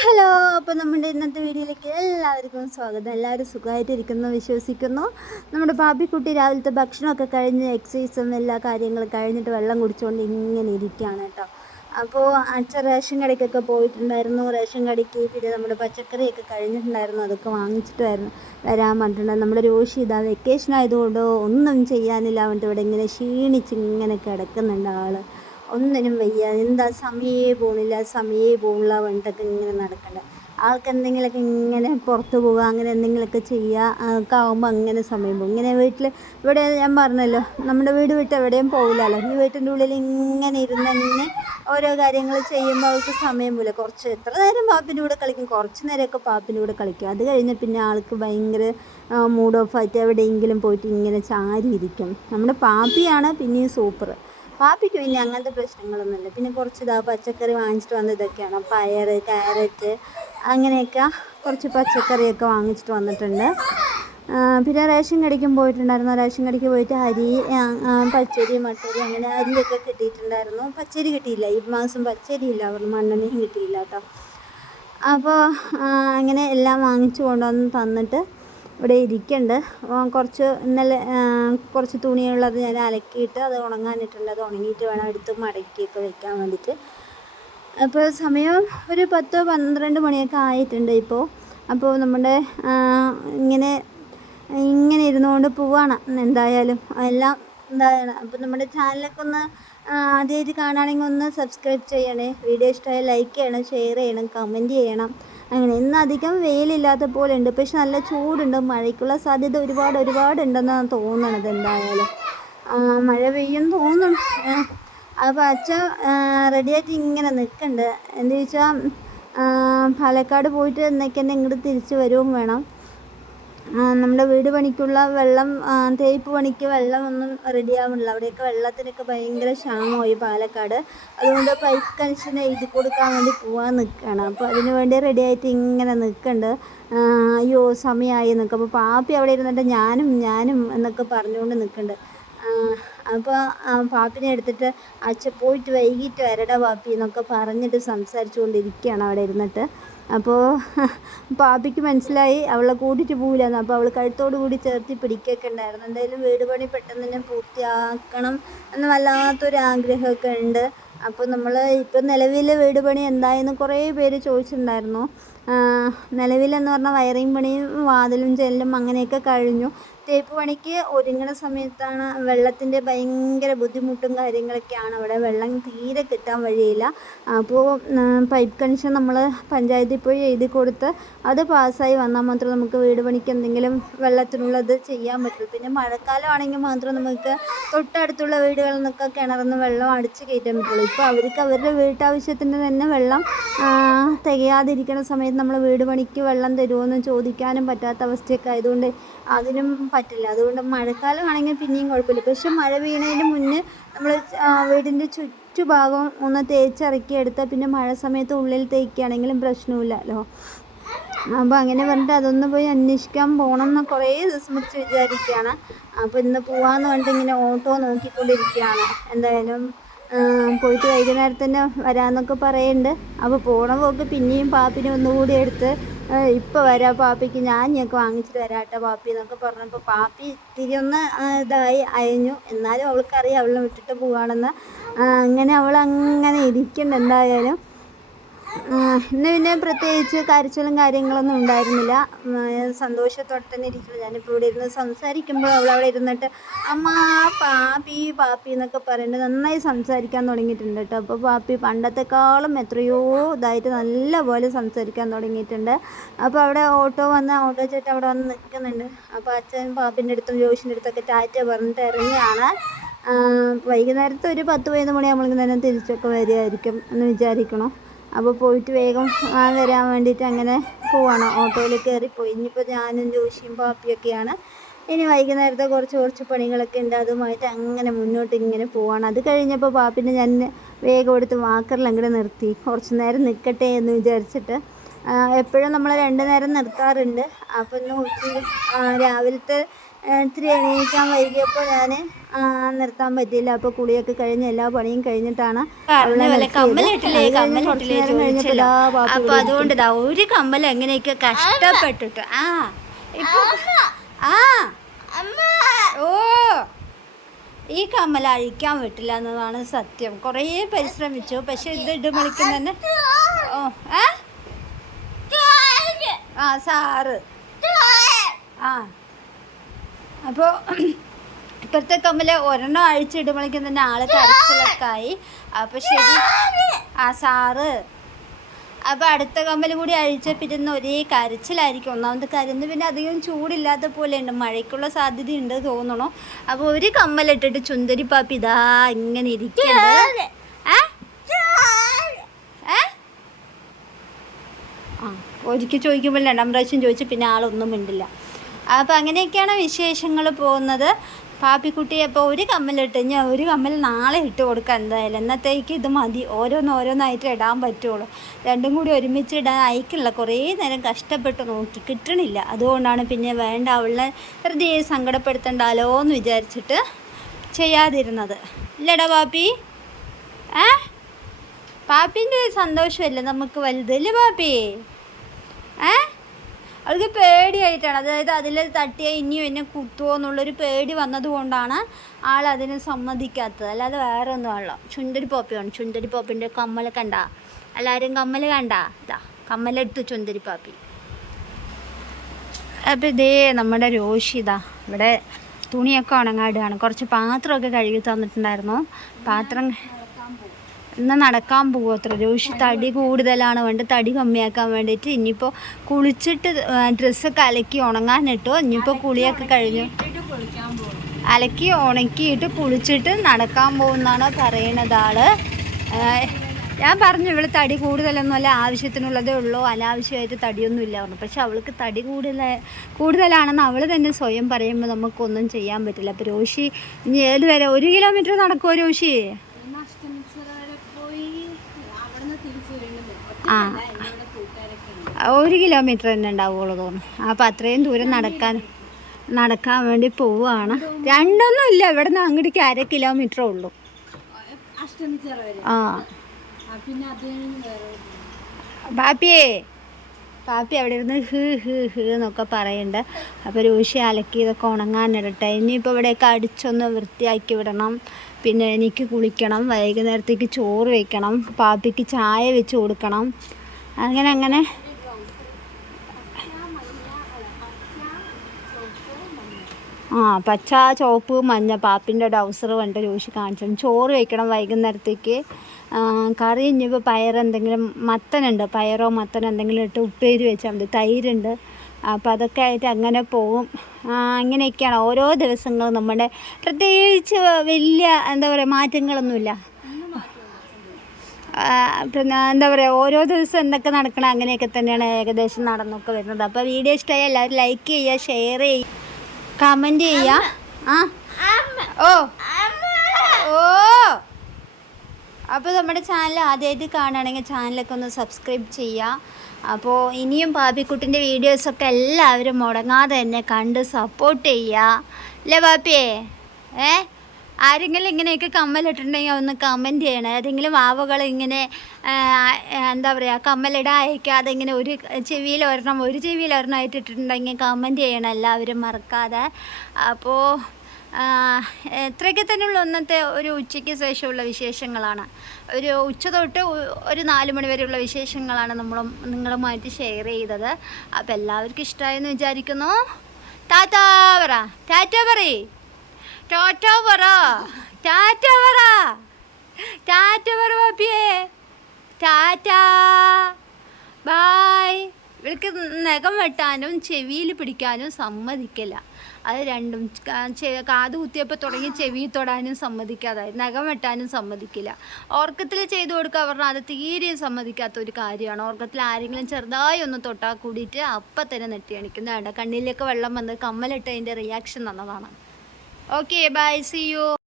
Hello അപ്പോൾ നമ്മുടെ ഇന്നത്തെ വീഡിയോയിലേക്ക് എല്ലാവർക്കും സ്വാഗതം. എല്ലാവരും സുഖമായിട്ടിരിക്കുന്നു വിശ്വസിക്കുന്നു. നമ്മുടെ പാപ്പിക്കുട്ടി രാവിലത്തെ ഭക്ഷണമൊക്കെ കഴിഞ്ഞ് എക്സസൈസും എല്ലാ കാര്യങ്ങളും കഴിഞ്ഞിട്ട് വെള്ളം കുടിച്ചുകൊണ്ട് ഇങ്ങനെ ഇരിക്കുകയാണ് കേട്ടോ. അപ്പോൾ അച്ഛൻ റേഷൻ കടയ്ക്കൊക്കെ പോയിട്ടുണ്ടായിരുന്നു. റേഷൻ കടയ്ക്ക് പിന്നെ നമ്മുടെ പച്ചക്കറിയൊക്കെ കഴിഞ്ഞിട്ടുണ്ടായിരുന്നു. അതൊക്കെ വാങ്ങിച്ചിട്ട് വരുന്നു വരാൻ പറഞ്ഞിട്ടുണ്ട്. നമ്മുടെ രോഷി ഇതാ വെക്കേഷൻ ആയതുകൊണ്ട് ഒന്നും ചെയ്യാനില്ല. അവന്റെ ഇവിടെ ഇങ്ങനെ ക്ഷീണിച്ച് ഇങ്ങനെ കിടക്കുന്നുണ്ട് ആൾ ഒന്നിനും വയ്യ. എന്താ സമയേ പോണില്ല സമയേ പോണില്ല പറഞ്ഞിട്ടൊക്കെ ഇങ്ങനെ നടക്കണ്ട. ആൾക്ക് എന്തെങ്കിലുമൊക്കെ ഇങ്ങനെ പുറത്ത് പോകുക അങ്ങനെ എന്തെങ്കിലുമൊക്കെ ചെയ്യുക ഒക്കെ ആകുമ്പോൾ അങ്ങനെ സമയം പോകും. ഇങ്ങനെ വീട്ടിൽ ഇവിടെ ഞാൻ പറഞ്ഞല്ലോ നമ്മുടെ വീട് വിട്ട് എവിടെയും പോകില്ലല്ലോ ഈ വീട്ടിന്റെ ഉള്ളിൽ ഇങ്ങനെ ഇരുന്ന് തന്നെ ഓരോ കാര്യങ്ങൾ ചെയ്യുമ്പോൾ അവൾക്ക് സമയം പോലെ കുറച്ച് എത്ര നേരം പാപ്പിന്റെ കൂടെ കളിക്കും കുറച്ച് നേരമൊക്കെ പാപ്പിന്റെ കൂടെ കളിക്കും. അത് കഴിഞ്ഞ് പിന്നെ ആൾക്ക് ഭയങ്കര മൂഡ് ഓഫ് ആയിട്ട് എവിടെയെങ്കിലും പോയിട്ട് ഇങ്ങനെ ചാരി ഇരിക്കും നമ്മുടെ പാപ്പിയാണ് പിന്നെയും സൂപ്പർ പാപ്പിക്ക് പിന്നെ അങ്ങനത്തെ പ്രശ്നങ്ങളൊന്നുമില്ല. പിന്നെ കുറച്ച് ഇതാ പച്ചക്കറി വാങ്ങിച്ചിട്ട് വന്ന ഇതൊക്കെയാണ്. പയർ ക്യാരറ്റ് അങ്ങനെയൊക്കെ കുറച്ച് പച്ചക്കറിയൊക്കെ വാങ്ങിച്ചിട്ട് വന്നിട്ടുണ്ട്. പിന്നെ റേഷൻ കടിക്കും പോയിട്ടുണ്ടായിരുന്നു. റേഷൻ കടയ്ക്ക് പോയിട്ട് അരി പച്ചരി മട്ടരി അങ്ങനെ അരിയൊക്കെ കിട്ടിയിട്ടുണ്ടായിരുന്നു. പച്ചരി കിട്ടിയില്ല. ഈ മാസം പച്ചരി ഇല്ല. അവർ മണ്ണെണ്ണയും കിട്ടിയില്ല കേട്ടോ. അപ്പോൾ അങ്ങനെ എല്ലാം വാങ്ങിച്ചു കൊണ്ടുവന്ന് തന്നിട്ട് ഇവിടെ ഇരിക്കുന്നുണ്ട് കുറച്ച് ഇന്നലെ കുറച്ച് തുണിയുള്ളത് ഞാൻ അലക്കിയിട്ട് അത് ഉണങ്ങാനിട്ടുണ്ട്. അത് ഉണങ്ങിയിട്ട് വേണം എടുത്ത് മടക്കിയൊക്കെ വെക്കാൻ വേണ്ടിയിട്ട്. അപ്പോൾ സമയം ഒരു പത്തോ പന്ത്രണ്ട് മണിയൊക്കെ ആയിട്ടുണ്ട് ഇപ്പോൾ അപ്പോൾ നമ്മുടെ ഇങ്ങനെ ഇങ്ങനെ ഇരുന്നുകൊണ്ട് പോവാണ് എന്തായാലും. എല്ലാം എന്തായാലും അപ്പോൾ നമ്മുടെ ചാനലൊക്കെ ഒന്ന് ആദ്യമായിട്ട് കാണുകയാണെങ്കിൽ ഒന്ന് സബ്സ്ക്രൈബ് ചെയ്യണേ. വീഡിയോ ഇഷ്ടമായ ലൈക്ക് ചെയ്യണം ഷെയർ ചെയ്യണം കമന്റ് ചെയ്യണം. അങ്ങനെ ഇന്ന് അധികം വെയിലില്ലാത്ത പോലെ ഉണ്ട് പക്ഷെ നല്ല ചൂടുണ്ട്. മഴയ്ക്കുള്ള സാധ്യത ഒരുപാട് ഒരുപാട് ഉണ്ടെന്നാണ് തോന്നണത് എന്തായാലും. മഴ പെയ്യും തോന്നുന്നു. അപ്പോൾ അച്ഛൻ റെഡിയായിട്ട് ഇങ്ങനെ നിൽക്കുന്നുണ്ട് എന്താ വെച്ചാൽ പാലക്കാട് പോയിട്ട് എന്നൊക്കെ തന്നെ ഇങ്ങോട്ട് തിരിച്ചു വരുവും വേണം. നമ്മുടെ വീട് പണിക്കുള്ള വെള്ളം തേപ്പ് പണിക്ക് വെള്ളമൊന്നും റെഡിയാവുന്നില്ല. അവിടെയൊക്കെ വെള്ളത്തിനൊക്കെ ഭയങ്കര ക്ഷാമമായി പാലക്കാട്. അതുകൊണ്ട് പൈപ്പ് കണക്ഷൻ എഴുതി കൊടുക്കാൻ വേണ്ടി പോകാൻ നിൽക്കുകയാണ് അപ്പോൾ അതിന് വേണ്ടി റെഡിയായിട്ട് ഇങ്ങനെ നിൽക്കുന്നുണ്ട് അയ്യോ സമയമായി എന്നൊക്കെ. അപ്പോൾ പാപ്പി അവിടെ ഇരുന്നിട്ട് ഞാനും ഞാനും എന്നൊക്കെ പറഞ്ഞുകൊണ്ട് നിൽക്കുന്നുണ്ട് അപ്പോൾ പാപ്പിനെ എടുത്തിട്ട് അച്ഛ പോയിട്ട് വൈകിട്ട് വരട പാപ്പി എന്നൊക്കെ പറഞ്ഞിട്ട് സംസാരിച്ചുകൊണ്ടിരിക്കുകയാണ് അവിടെ ഇരുന്നിട്ട്. അപ്പോൾ പാപ്പിക്ക് മനസ്സിലായി അവളെ കൂട്ടിയിട്ട് പോവില്ലെന്ന്. അപ്പോൾ അവൾ കഴുത്തോട് കൂടി ചേർത്തി പിടിക്കുകയൊക്കെ ഉണ്ടായിരുന്നു. എന്തായാലും വീട് പണി പെട്ടെന്ന് തന്നെ പൂർത്തിയാക്കണം എന്ന വല്ലാത്തൊരു ആഗ്രഹമൊക്കെ ഉണ്ട്. അപ്പോൾ നമ്മൾ ഇപ്പോൾ നിലവിൽ വീട് പണി എന്തായെന്ന് കുറേ പേര് ചോദിച്ചിട്ടുണ്ടായിരുന്നു. നിലവിലെന്ന് പറഞ്ഞാൽ വയറിങ് പണിയും വാതിലും ജനലും അങ്ങനെയൊക്കെ കഴിഞ്ഞു. തേപ്പ് പണിക്ക് ഒരുങ്ങുന്ന സമയത്താണ് വെള്ളത്തിന്റെ ഭയങ്കര ബുദ്ധിമുട്ടും കാര്യങ്ങളൊക്കെയാണ്. അവിടെ വെള്ളം തീരെ കിട്ടാൻ വഴിയില്ല. അപ്പോൾ പൈപ്പ് കണക്ഷൻ നമ്മൾ പഞ്ചായത്തിൽ പോയി എഴുതി കൊടുത്ത് അത് പാസ്സായി വന്നാൽ മാത്രം നമുക്ക് വീട് പണിക്ക് എന്തെങ്കിലും വെള്ളത്തിനുള്ളത് ചെയ്യാൻ പറ്റുള്ളൂ. പിന്നെ മഴക്കാലമാണെങ്കിൽ മാത്രം നമുക്ക് തൊട്ടടുത്തുള്ള വീടുകളിൽ നിന്നൊക്കെ കിണറിൽ വെള്ളം അടിച്ച് കയറ്റാൻ പറ്റുള്ളൂ. ഇപ്പോൾ അവർക്ക് അവരുടെ വീട്ടാവശ്യത്തിന് തന്നെ വെള്ളം തികയാതിരിക്കുന്ന സമയത്ത് നമ്മൾ വീട് പണിക്ക് വെള്ളം തരുമോ എന്ന് ചോദിക്കാനും പറ്റാത്ത അവസ്ഥയൊക്കെ ആയതുകൊണ്ട് അതിനും പറ്റില്ല. അതുകൊണ്ട് മഴക്കാലം ആണെങ്കിൽ പിന്നെയും കുഴപ്പമില്ല. പക്ഷെ മഴ വീണതിന് മുന്നേ നമ്മൾ വീടിന്റെ ചുറ്റുഭാഗം ഒന്ന് തേച്ചിറക്കി എടുത്താൽ പിന്നെ മഴ സമയത്ത് ഉള്ളിൽ തേക്കുകയാണെങ്കിലും പ്രശ്നമില്ലല്ലോ. അപ്പോൾ അങ്ങനെ പറഞ്ഞിട്ട് അതൊന്ന് പോയി അന്വേഷിക്കാൻ പോകണം എന്ന് കുറേ ദിവസം വെച്ച് വിചാരിക്കുകയാണ്. അപ്പോൾ ഇന്ന് പോവാമെന്ന് പറഞ്ഞിട്ട് ഇങ്ങനെ ഓട്ടോ നോക്കിക്കൊണ്ടിരിക്കുകയാണ്. എന്തായാലും പോയിട്ട് വൈകുന്നേരം തന്നെ വരാമെന്നൊക്കെ പറയുന്നുണ്ട്. അപ്പോൾ പോണ പോക്ക് പിന്നെയും പാപ്പിനെ ഒന്നുകൂടി എടുത്ത് ഇപ്പോൾ വരാ പാപ്പിക്ക്. ഞാൻ ഞങ്ങൾക്ക് വാങ്ങിച്ചിട്ട് വരാട്ടെ പാപ്പി എന്നൊക്കെ പറഞ്ഞപ്പോൾ പാപ്പി ഇത്തിരി ഒന്ന് ഇതായി അയഞ്ഞു. എന്നാലും അവൾക്കറിയാം അവളെ വിട്ടിട്ട് പോവാണെന്ന്. അങ്ങനെ അവൾ അങ്ങനെ ഇരിക്കുന്നുണ്ട് എന്തായാലും. ഇന്ന് പിന്നെ പ്രത്യേകിച്ച് കരച്ചിലും കാര്യങ്ങളൊന്നും ഉണ്ടായിരുന്നില്ല. സന്തോഷത്തോടെ തന്നെ ഇരിക്കുന്നു. ഞാനിപ്പോൾ ഇവിടെ ഇരുന്ന് സംസാരിക്കുമ്പോൾ അവൾ അവിടെ ഇരുന്നിട്ട് അമ്മ പാപ്പി പാപ്പി എന്നൊക്കെ പറയുന്നത് നന്നായി സംസാരിക്കാൻ തുടങ്ങിയിട്ടുണ്ട് കേട്ടോ. അപ്പോൾ പാപ്പി പണ്ടത്തെക്കാളും എത്രയോ ഇതായിട്ട് നല്ല പോലെ സംസാരിക്കാൻ തുടങ്ങിയിട്ടുണ്ട്. അപ്പോൾ അവിടെ ഓട്ടോ വന്ന് ഓട്ടോ ചേട്ടൻ അവിടെ വന്ന് നിൽക്കുന്നുണ്ട്. അപ്പോൾ അച്ഛൻ പാപ്പിന്റെ അടുത്തും ജോഷിന്റെ അടുത്തൊക്കെ ടാറ്റ പറഞ്ഞിട്ട് ഇറങ്ങിയാണ് വൈകുന്നേരത്തെ ഒരു പത്ത് പതിനൊന്ന് മണിയാകുമ്പോൾ തന്നെ തിരിച്ചൊക്കെ വരികയായിരിക്കും എന്ന് വിചാരിക്കണം. അപ്പോൾ പോയിട്ട് വേഗം വരാൻ വേണ്ടിയിട്ട് അങ്ങനെ പോവാണ്. ഓട്ടോയിൽ കയറിപ്പോയി. ഇനിയിപ്പോൾ ഞാനും ജോഷിയും പാപ്പിയൊക്കെയാണ്. ഇനി വൈകുന്നേരത്തെ കുറച്ച് കുറച്ച് പണികളൊക്കെ ഉണ്ട്. അതുമായിട്ട് അങ്ങനെ മുന്നോട്ട് ഇങ്ങനെ പോവാണ്. അത് കഴിഞ്ഞപ്പോൾ പാപ്പിനെ ഞാൻ വേഗം എടുത്ത് വാക്കറിൽ നിർത്തി. കുറച്ച് നേരം നിൽക്കട്ടെ എന്ന് വിചാരിച്ചിട്ട് എപ്പോഴും നമ്മൾ രണ്ട് നേരം നിർത്താറുണ്ട്. അപ്പം ഇന്ന് ഉച്ച രാവിലത്തെ ഇത്തിരി എണീക്കാൻ വൈകിയപ്പോൾ ഞാൻ നിർത്താൻ പറ്റിയില്ല. അപ്പോൾ കുളിയൊക്കെ കഴിഞ്ഞ് എല്ലാ പണിയും കഴിഞ്ഞിട്ടാണ് അപ്പൊ അതുകൊണ്ട് ഒരു കമ്മൽ എങ്ങനെയൊക്കെ കഷ്ടപ്പെട്ടിട്ട്. ആ ഇപ്പൊ ആ. ഓ. ഈ കമ്മൽ അഴിക്കാൻ പറ്റില്ല എന്നതാണ് സത്യം. കുറേ പരിശ്രമിച്ചു. പക്ഷെ ഇത് ഇടുമളിക്കുന്ന തന്നെ ഓ ആ സാറ്. ആ. അപ്പോൾ ഇപ്പോഴത്തെ കമ്മൽ ഒരെണ്ണം അഴിച്ചിടുമ്പോഴേക്കും തന്നെ ആളെ കരച്ചിലൊക്കെ ആയി ശരി. ആ സാറ്. അപ്പോൾ അടുത്ത കമ്മൽ കൂടി അഴിച്ച പിന്നെ ഒരേ കരച്ചിലായിരിക്കും ഒന്നാമത്തെ കരുന്ന് പിന്നെ അധികം ചൂടില്ലാത്ത പോലെ ഉണ്ട് മഴയ്ക്കുള്ള സാധ്യതയുണ്ട് തോന്നണം. അപ്പോൾ ഒരു കമ്മലിട്ടിട്ട് ചുന്തരി പാപ്പി ഇതാ ഇങ്ങനെ ഇരിക്കുന്നത് ഒരിക്കൽ ചോദിക്കുമ്പോൾ രണ്ടാം പ്രാവശ്യം ചോദിച്ചു പിന്നെ ആളൊന്നും മിണ്ടില്ല. അപ്പോൾ അങ്ങനെയൊക്കെയാണ് വിശേഷങ്ങൾ പോകുന്നത്. പാപ്പിക്കുട്ടി അപ്പോൾ ഒരു കമ്മലിട്ട് ഞാൻ ഒരു കമ്മൽ നാളെ ഇട്ട് കൊടുക്കാം എന്തായാലും. എന്നത്തേക്ക് ഇത് മതി. ഓരോന്നോരോന്നായിട്ട് ഇടാൻ പറ്റുള്ളൂ. രണ്ടും കൂടി ഒരുമിച്ച് ഇടാൻ അയക്കില്ല. കുറേ നേരം കഷ്ടപ്പെട്ട് നോക്കി കിട്ടണില്ല. അതുകൊണ്ടാണ് പിന്നെ വേണ്ട അവളെ വെറുതെ സങ്കടപ്പെടുത്തണ്ടാലോ എന്ന് വിചാരിച്ചിട്ട് ചെയ്യാതിരുന്നത്. ഇല്ലടാ പാപ്പി. ഏ? പാപ്പിന്റെ സന്തോഷമല്ലേ. നമുക്ക് വലുതല്ലേ പാപ്പി? ഏ? അവൾക്ക് പേടിയായിട്ടാണ്. അതായത് അതിൽ തട്ടിയാൽ ഇനിയും എന്നെ കുത്തുമോ എന്നുള്ളൊരു പേടി വന്നതുകൊണ്ടാണ് ആൾ അതിന് സമ്മതിക്കാത്തത്. അല്ലാതെ വേറെ ഒന്നും ആണല്ലോ ചുണ്ടരി പോപ്പിയാണ്. ചുണ്ടരി പോപ്പിന്റെ കമ്മൽ കണ്ട? എല്ലാവരും കമ്മൽ കണ്ട? ഇതാ കമ്മലെടുത്തു ചുണ്ടരി പാപ്പി. അപ്പം ഇതേ നമ്മുടെ രോഷി ഇതാ ഇവിടെ തുണിയൊക്കെ ഉണങ്ങാടുകയാണ് കുറച്ച് പാത്രമൊക്കെ കഴുകി തന്നിട്ടുണ്ടായിരുന്നു. പാത്രം ഇന്ന് നടക്കാൻ പോകും അത്ര. രോഷി തടി കൂടുതലാണ് വേണ്ടത്. തടി കമ്മിയാക്കാൻ വേണ്ടിയിട്ട് ഇനിയിപ്പോൾ കുളിച്ചിട്ട് ഡ്രസ്സൊക്കെ അലക്കി ഉണങ്ങാനിട്ടു? ഇനിയിപ്പോൾ കുളിയൊക്കെ കഴിഞ്ഞു. അലക്കി ഉണക്കിയിട്ട് കുളിച്ചിട്ട് നടക്കാൻ പോകുന്നതാണ് പറയണത് ആൾ. ഞാൻ പറഞ്ഞു ഇവൾ തടി കൂടുതലൊന്നുമല്ല ആവശ്യത്തിനുള്ളതേ ഉള്ളൂ അനാവശ്യമായിട്ട് തടിയൊന്നും ഇല്ല പറഞ്ഞു. പക്ഷെ അവൾക്ക് തടി കൂടുതൽ കൂടുതലാണെന്ന് അവൾ തന്നെ സ്വയം പറയുമ്പോൾ നമുക്കൊന്നും ചെയ്യാൻ പറ്റില്ല. അപ്പോൾ രോഷി ഇനി ഏതുവരെ? ഒരു കിലോമീറ്റർ നടക്കുമോ രോഷി? ആ. ഒരു കിലോമീറ്റർ തന്നെ ഉണ്ടാവുള്ളൂ തോന്നുന്നു. അപ്പോൾ അത്രയും ദൂരം നടക്കാൻ നടക്കാൻ വേണ്ടി പോവുകയാണ്. രണ്ടൊന്നും ഇല്ല. ഇവിടെ നിന്ന് അങ്ങോട്ടേക്ക് അര കിലോമീറ്ററേ ഉള്ളൂ. ആ. പാപ്പിയേ പാപ്പി അവിടെ ഇരുന്ന് ഹ് ഹ് ഹ് എന്നൊക്കെ പറയുന്നുണ്ട് അപ്പോൾ രൂഷി അലക്കി ഇതൊക്കെ ഉണങ്ങാനിടട്ടെ ഇനിയിപ്പോൾ ഇവിടെയൊക്കെ അടിച്ചൊന്ന് വൃത്തിയാക്കി വിടണം. പിന്നെ എനിക്ക് കുളിക്കണം വൈകുന്നേരത്തേക്ക് ചോറ് വെക്കണം പാപ്പിക്ക് ചായ വെച്ച് കൊടുക്കണം. അങ്ങനെ അങ്ങനെ. ആ പച്ച ചുവപ്പ് മഞ്ഞ പാപ്പിന്റെ ഡൗസർ കണ്ട് ചോദിച്ച് കാണിച്ചു. ചോറ് വെക്കണം വൈകുന്നേരത്തേക്ക്. കറി ഇനിയിപ്പോൾ പയർ എന്തെങ്കിലും മത്തനുണ്ട്. പയറോ മത്തനോ എന്തെങ്കിലും ഇട്ട് ഉപ്പേരി വെച്ചാൽ മതി. തൈരുണ്ട്. അപ്പോൾ അതൊക്കെ ആയിട്ട് അങ്ങനെ പോകും. അങ്ങനെയൊക്കെയാണ് ഓരോ ദിവസങ്ങളും നമ്മുടെ പ്രത്യേകിച്ച് വലിയ എന്താ പറയുക മാറ്റങ്ങളൊന്നുമില്ല. പിന്നെ എന്താ പറയുക ഓരോ ദിവസം എന്തൊക്കെ നടക്കണം അങ്ങനെയൊക്കെ തന്നെയാണ് ഏകദേശം നടന്നൊക്കെ വരുന്നത്. അപ്പോൾ വീഡിയോ ഇഷ്ടമായി എല്ലാവരും ലൈക്ക് ചെയ്യുക ഷെയർ ചെയ്യുക കമന്റ് ചെയ്യുക. ആ. ഓ. ഓ. അപ്പോൾ നമ്മുടെ ചാനൽ ആദ്യമായിട്ട് കാണുകയാണെങ്കിൽ ചാനലൊക്കെ ഒന്ന് സബ്സ്ക്രൈബ് ചെയ്യുക. അപ്പോൾ ഇനിയും പാപ്പിക്കുട്ടിന്റെ വീഡിയോസൊക്കെ എല്ലാവരും മുടങ്ങാതെ തന്നെ കണ്ട് സപ്പോർട്ട് ചെയ്യുക. അല്ലേ പാപ്പിയേ? ഏ? ആരെങ്കിലും ഇങ്ങനെയൊക്കെ കമ്മലിട്ടിട്ടുണ്ടെങ്കിൽ ഒന്ന് കമന്റ് ചെയ്യണം. ഏതെങ്കിലും വാവകൾ ഇങ്ങനെ എന്താ പറയുക കമ്മലിടാൻ അയക്കാതെ ഇങ്ങനെ ഒരു ചെവിയിൽ ഒരെണ്ണം ഒരു ചെവിയിൽ ഒരെണ്ണം ആയിട്ടിട്ടുണ്ടെങ്കിൽ കമന്റ് ചെയ്യണം. എല്ലാവരും മറക്കാതെ. അപ്പോൾ തന്നെയുള്ള ഒന്നത്തെ ഒരു ഉച്ചയ്ക്ക് ശേഷമുള്ള വിശേഷങ്ങളാണ്. ഒരു ഉച്ച തൊട്ട് ഒരു നാല് മണി വരെയുള്ള വിശേഷങ്ങളാണ് നമ്മളും നിങ്ങളുമായിട്ട് ഷെയർ ചെയ്തത്. അപ്പോൾ എല്ലാവർക്കും ഇഷ്ടമായെന്ന് വിചാരിക്കുന്നു. ടാറ്റാ പറ. ടാറ്റ പറയേ. ടാറ്റ പറ. ടാറ്റ. ബായ്. ഇവൾക്ക് നഖം വെട്ടാനും ചെവിയിൽ പിടിക്കാനും സമ്മതിക്കില്ല. അത് രണ്ടും. കാത് കുത്തിയപ്പോൾ തുടങ്ങി ചെവി തൊടാനും സമ്മതിക്കാതായി. നഖം വെട്ടാനും സമ്മതിക്കില്ല. ഓർക്കത്തിൽ ചെയ്തു കൊടുക്കുക പറഞ്ഞാൽ അത് തീരെ സമ്മതിക്കാത്ത ഒരു കാര്യമാണ്. ഓർക്കത്തിൽ ആരെങ്കിലും ചെറുതായി ഒന്ന് തൊട്ടാൽ കൂടിയിട്ട് അപ്പം തന്നെ നെട്ടി അണിക്കുന്നതാണ് കണ്ണിലേക്ക് വെള്ളം വന്ന് കമ്മലിട്ട് അതിന്റെ റിയാക്ഷൻ തന്നതാണ് ഓക്കെ ബൈ സി യു